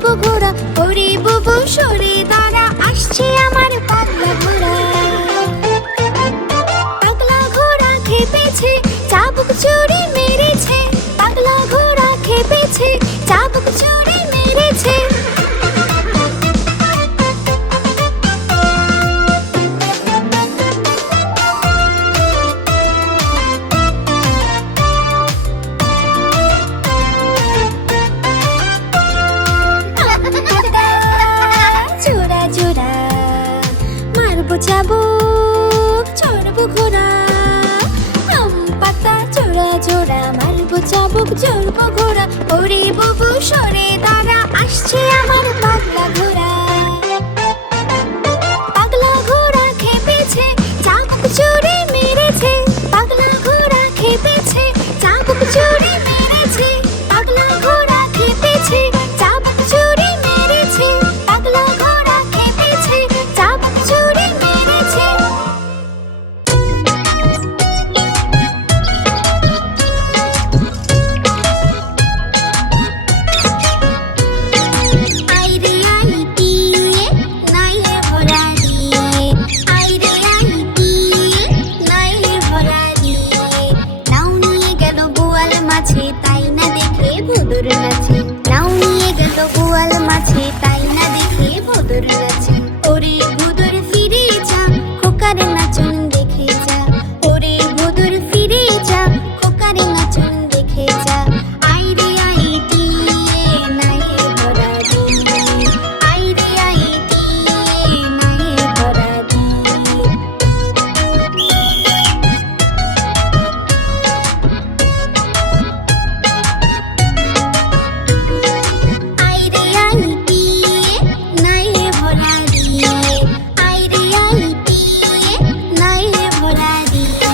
চড়বো ঘোড়া, ওরে বুবু সরে দাঁড়া, আসছে আমার পাগলা ঘোড়া। পাগলা ঘোড়া খেপেছে, চাবুক চড়ে মেরেছে, পাগলা ঘোড়া খেপেছে, চাবুক চড়ে মেরেছে। জোড়া জোড়া মারবো চাবুক, চড়বো ঘোড়া। আম পাতা জোড়া জোড়া মারবো চাবুক, চড়বো ঘোড়া, ওরে বুবু সরে দাঁড়া, আসছে আমার পাগলা ঘোড়া। পাগলা ঘোড়া খেপেছে, চাবুক চড়ে মেরেছে, পাগলা ঘোড়া খেপেছে, চাবুক চড়ে মেরেছে, পাগলা ঘোড়া খেপেছে, চাবুক চড়ে মেরেছে, পাগলা ঘোড়া খেপেছে, চাবুক চড়ে মেরেছে। আইরে আইটিয়ে নাইয়ে ভরা দিয়ে, আইরে আইটিয়ে নাইয়ে ভরা দিয়ে, নাও নিয়ে গেল বোয়াল মাছে, তাই না দেখে ভোদর নাচে, নাও নিয়ে গেল বোয়াল মাছে, তাই না দেখে ভোদর নাচে, ওরে ভোদর ফিরে যা, খোকার নাচন দেখে যা, ওরে ভোদর ফিরে যা, খোকার নাচন দেখে যা। আইরে আইটিয়ে নাইয়ে ভরা দিয়ে, আইরে আইটিয়ে নাইয়ে ভরা দিয়ে। আইরে আইটিয়ে নাইয়ে ভরা দিয়ে, আইরে আইটিয়ে নাইয়ে ভরা দিয়ে,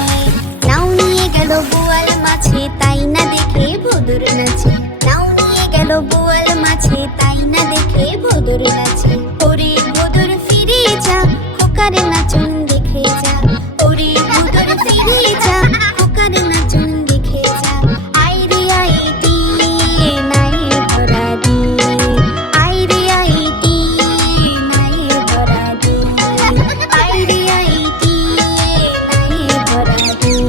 নাও নিয়ে গেল বোয়াল মাছে, তাই না দেখে ভোদর নাচে, নাও নিয়ে গেল বোয়াল মাছে, তাই না দেখে ভোদর নাচে, ওরে ভোদর ফিরে যা, খোকার নাচন দেখে যা, ওরে ভোদর ফিরে যা, খোকার নাচন দেখে যা। আইরে আইটিয়ে নাইয়ে ভরা দিয়ে, আইরে আইটিয়ে নাইয়ে ভরা দিয়ে, আইরে আইটিয়ে নাইয়ে ভরা দিয়ে।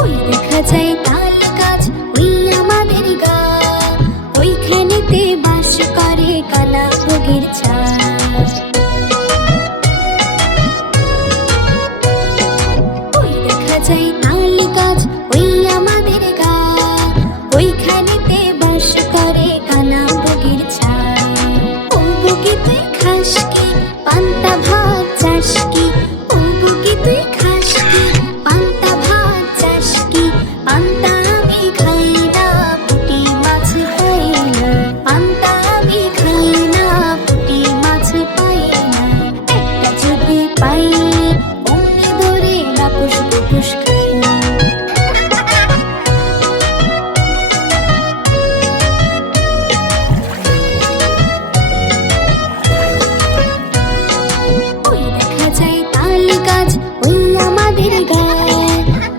ওই দেখা যায় তাল গাছ, ওই আমাদের গা, ওইখানেতে বাস করে কালা ভোগের ছায়া। ওই দেখা যায় তাল গাছ, ওই আমাদের গা, ওইখানেতে বাস করে কালা ভোগের ছায়া। ও বুকে তুই খাস কি, পান্তা ভাত চাস কি, ও বুকে তুই খাস কি, পান্তা ভাত চাস কি, পান্তা আমি খাই না, পুঁটি মাছ পাই না, পান্তা আমি খাই না, পুঁটি মাছ পাই না। একটা যদি পাইলে অমনি ধরে লাপুস কুপুস খাই না। ওই দেখা যায় তাল গাছ, ওই আমাদের গা,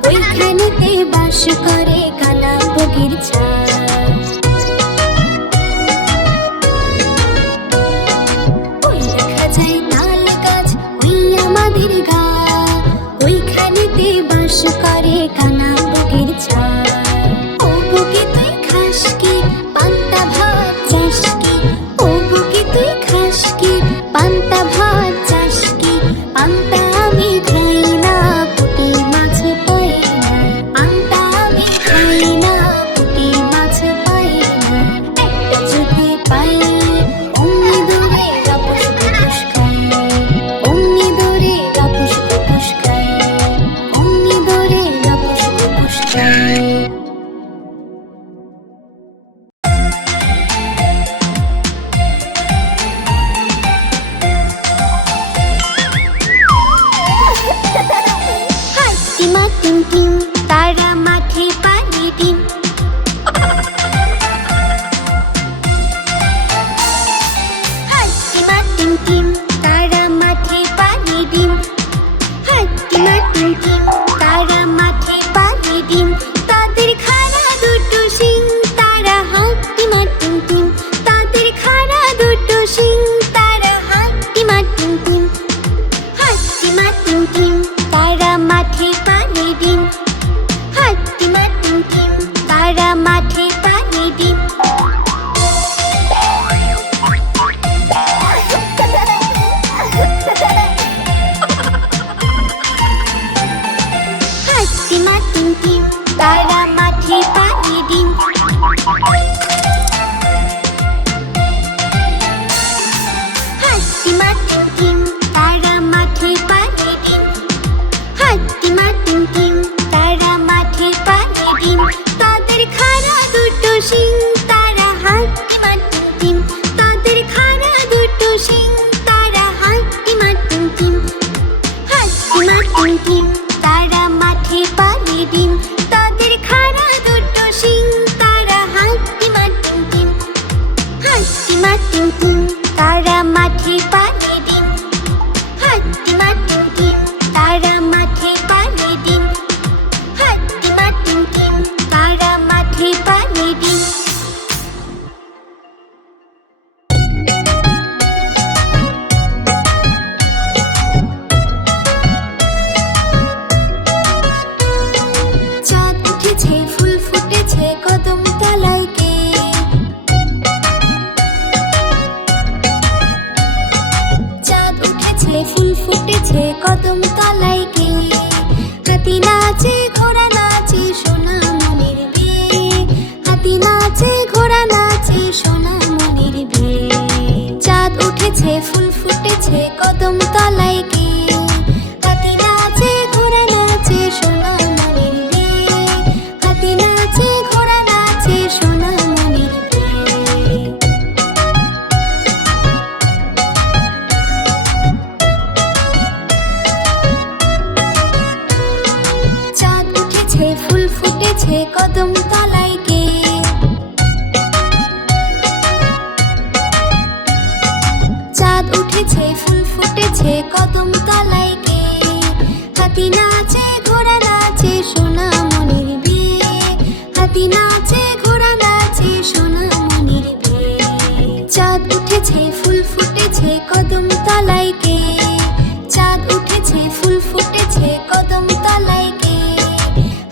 ওইখানেতে বাস করে কালা ভোগের ছায়া। ওই দেখা যায় তাল গাছ, ওই আমাদের গা, ওইখানেতে বাস করে কালা ভোগের ছায়া। ও বুকে তুই খাস কি, পান্তা ভাত চাস কি, ও বুকে তুই খাস কি, পান্তা ভাত চাস কি, পান্তা আমি খাই না, পুঁটি মাছ পাই না, পান্তা আমি খাই না, পুঁটি মাছ পাই না। একটা যদি পাই অমনি ধরে লাপুস কুপুস খাই, অমনি ধরে লাপুস কুপুস খাই, অমনি ধরে লাপুস কুপুস খাই। হাট্টিমা টিম টিম, তারা মাঠে পানি ডিম। হাট্টিমা টিম টিম, তারা মাঠে পানি ডিম। টিম তারা মাঠে পাড়ে ডিম তাদের খাড়া দুটো শিং তারা হাট্টিমা টিম টিম তাদের খাড়া দুটো শিং তারা হাট্টিমা টিম টিম হাট্টিমা টিম টিম তারা মাঠে পাড়ে ডিম হাট্টিমা টিম টিম তারা মাঠে পাড়ে ডিম হাট্টিমা টিম টিম তারা মাঠে পাড়ে ডিম হাট্টিমা টিম টিম তারা মাঠে পাড়ে ডিম হাট্টিমা টিম টিম তারা মাঠে পাড়ে ডিম তাদের খাড়া দুটো শিং তারা হাট্টিমা টিম টিম তাদের খাড়া দুটো শিং তারা হাট্টিমা টিম টিম হাট্টিমা টিম টিম তারা মাঠে পাড়ে ডিম তাদের খাড়া দুটো শিং তারা হাট্টিমা টিম টিম হাট্টিমা টিম টিম তারা মাঠে পাড়ে ডিম হাট্টিমা টিম টিম তারা মাঠে পাড়ে ডিম হাট্টিমা টিম টিম তারা মাঠে পাড়ে ডিম চাঁদ উঠেছে ফুল ফুটেছে কদম তলায় কে চাঁদ উঠেছে ফুল ফুটেছে কদম তলায় কে হাতি নাচে ঘোড়া নাচে সোনা মনের বিয়ে হাতি নাচে ঘোড়া নাচে সোনা মনের বিয়ে চাঁদ উঠেছে ফুল ফুটেছে কদম তলায় কে হাতি নাচে ঘোড়া নাচে সোনা মনের বিয়ে হাতি নাচে ঘোড়া নাচে সোনা মনের বিয়ে চাঁদ উঠেছে ফুল ফুটেছে কদম তলায় কে চাঁদ উঠেছে ফুল ফুটেছে কদম তলায় কে হাতি নাচে ঘোড়া নাচে সোনা মনের বিয়ে হাতি নাচে ঘোড়া নাচে সোনা মনের বিয়ে চাঁদ উঠেছে ফুল ফুটেছে কদম তলায় কে চাঁদ উঠেছে ফুল ফুটেছে কদম তলায় কে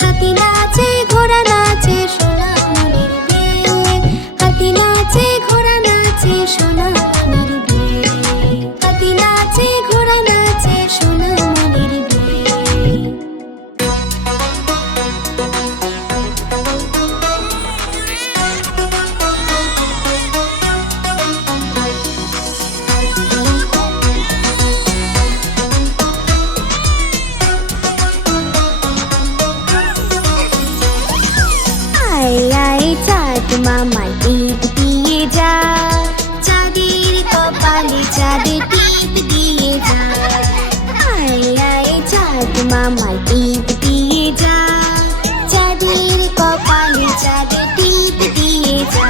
হাতি নাচে ঘোড়া নাচে সোনা মনের বিয়ে হাতি নাচে ঘোড়া নাচে সোনা মনের বিয়ে হাতি নাচে ঘোড়া নাচে সোনা মনের বিয়ে আয় আয় চাঁদ মামা টিপ দিয়ে যা চাঁদের কপালে চাঁদে টিপ দিয়ে যা আয় আয় চাঁদ মামা টিপ দিয়ে যা চাঁদের কপালে চাঁদে টিপ দিয়ে যা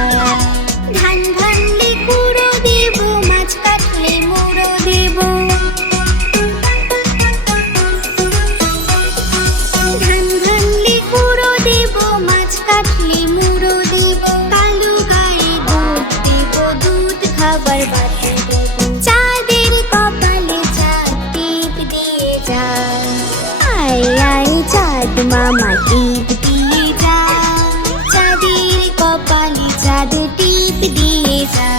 ধান ভাঙলে কুড়ো দেব মাছ কাটলে মুড়ো দেব ধান ভাঙলে কুড়ো দেব মাছ কাটলে মুড়ো দেব কালো গায়ে দুধ দেব দুধ খাবার বাটি দেব চাঁদের কপালে চাঁদ টিপ দিয়ে যা আয় আয় চাঁদ মামা টিপ দিয়ে যা চাঁদের কপালে চাঁদ টিপ দিয়ে যা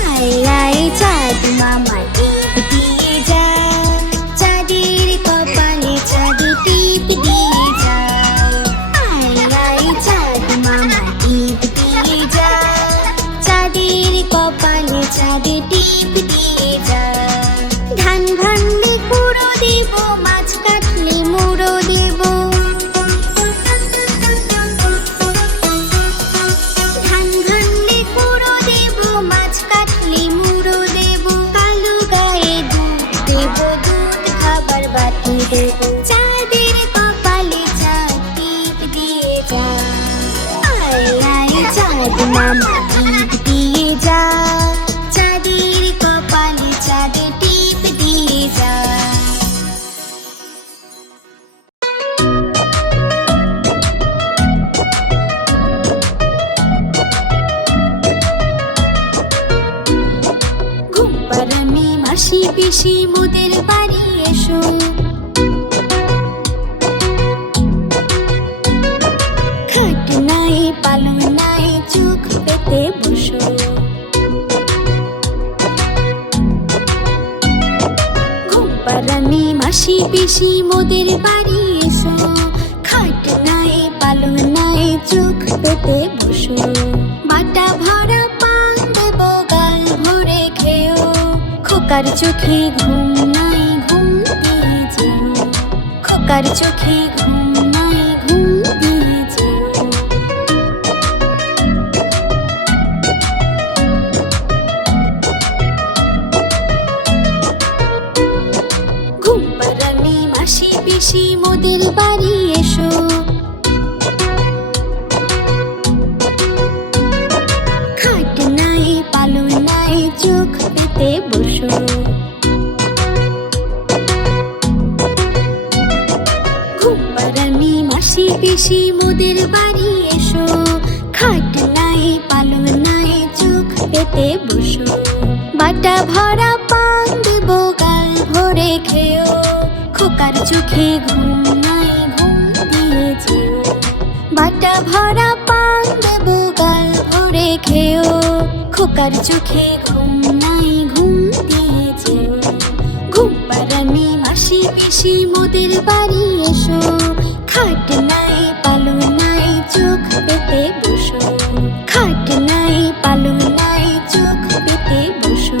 আয় আয় চাঁদ মামা টিপ দিয়ে যা চাঁদের কপালে চাঁদ টিপ দিয়ে যা আয় আয় চাঁদ মামা টিপ দিয়ে যা চাঁদের কপালে চাঁদ টিপ দিয়ে যা ধান ভাঙলে কুড়ো দেব মাছ কাটলে মুড়ো দেব ধান ভাঙলে কুড়ো দেব মাছ কাটলে মুড়ো দেব কালো গায়ে দুধ দেব দুধ খাবার বাটি দেব চাঁদের কপালে চাঁদ টিপ দিয়ে যা আয় আয় চাঁদ নাম টিপ দিয়ে যা, চাঁদের কপালে চাঁদে টিপ দিয়ে যা। ঘুম পাড়ানি মাসি পিসি মোদের বাড়ি এসো, খাট নাই পালং নাই চোখ পেতে বসো। ঘুম পাড়ানি মাসি পিসি মোদের বাড়ি এসো, খাট নাই পালং নাই চোখ পেতে বসো। বাটা ভরা পান দেব গাল ভরে খেও, খোকার চোখে ঘুম নাই ঘুম দিয়ে যেও, খোকার চোখে ঘুম নাই ঘুম দিয়ে যেও। ঘুম পাড়ানি মাসি পিসি মোদের বাড়ি এসো, খাট নাই পালং নাই চোখ পেতে বসো। ঘুম পাড়ানি মাসি পিসি মোদের বাড়ি এসো, খাট নাই পালং নাই চোখ পেতে বসো। বাটা ভরা পান দেব গাল ভরে খেও, খোকার চোখে ঘুম নাই ঘুম দিয়ে যেও। বাটা ভরা পান দেব গাল ভরে খেও, খোকার চোখে ঘুম নাই ঘুম দিয়ে যেও। ঘুম পাড়ানি মাসি পিসি মোদের বাড়ি এসো, খাট নাই পালং নাই চোখ পেতে বসো। খাট নাই পালং নাই চোখ পেতে বসো,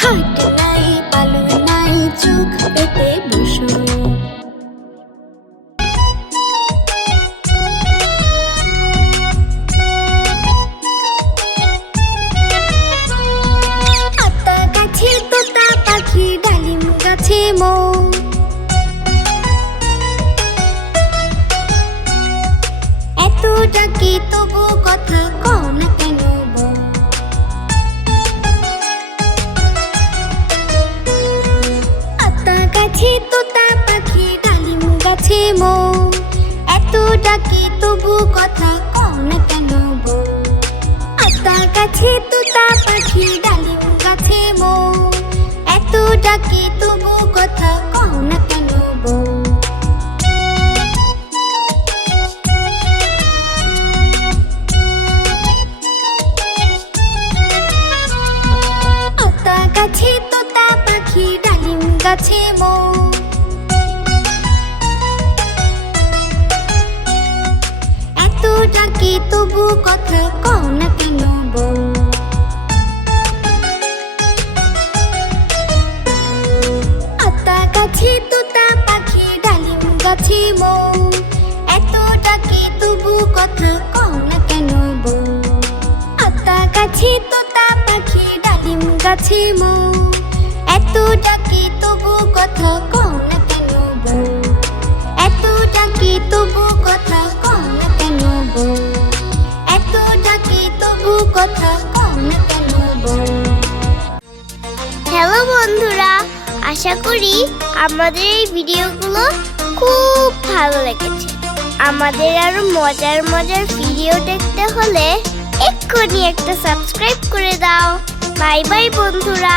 খাট নাই পালং নাই চোখ পেতে বসো। আতা গাছে তোতা পাখি ডালিম গাছে মৌ, এত ডাকে তবু কথা কও না কেন বউ। আতা গাছে তোতা পাখি ডালিম গাছে মৌ, এত ডাকে তবু কথা কও না কেন বউ। আতা গাছে তোতা পাখি ডালিম গাছে মৌ, এত ডাকে তবু কথা কও না কেন বউ। আতা গাছে তোতা পাখি ডালিম গাছে মৌ, এত ডাকে তবু কথা কও না কেন বউ। আতা গাছে তোতা পাখি ডালিম গাছে মৌ, এত ডাকে তবু কথা কও না কেন বউ। আতা গাছে তোতা পাখি ডালিম গাছে মৌ, এত ডাকে তবু কথা কও না কেন বউ। এত ডাকে তবু কথা কও না কেন বউ, এত ডাকে তবু কথা কও না কেন বউ। হ্যালো বন্ধুরা, আশা করি আমাদের এই ভিডিওগুলো খুব ভালো লেগেছে। আমাদের আরো মজার মজার ভিডিও দেখতে হলে এক্ষুনি একটা সাবস্ক্রাইব করে দাও। বাই বাই বন্ধুরা।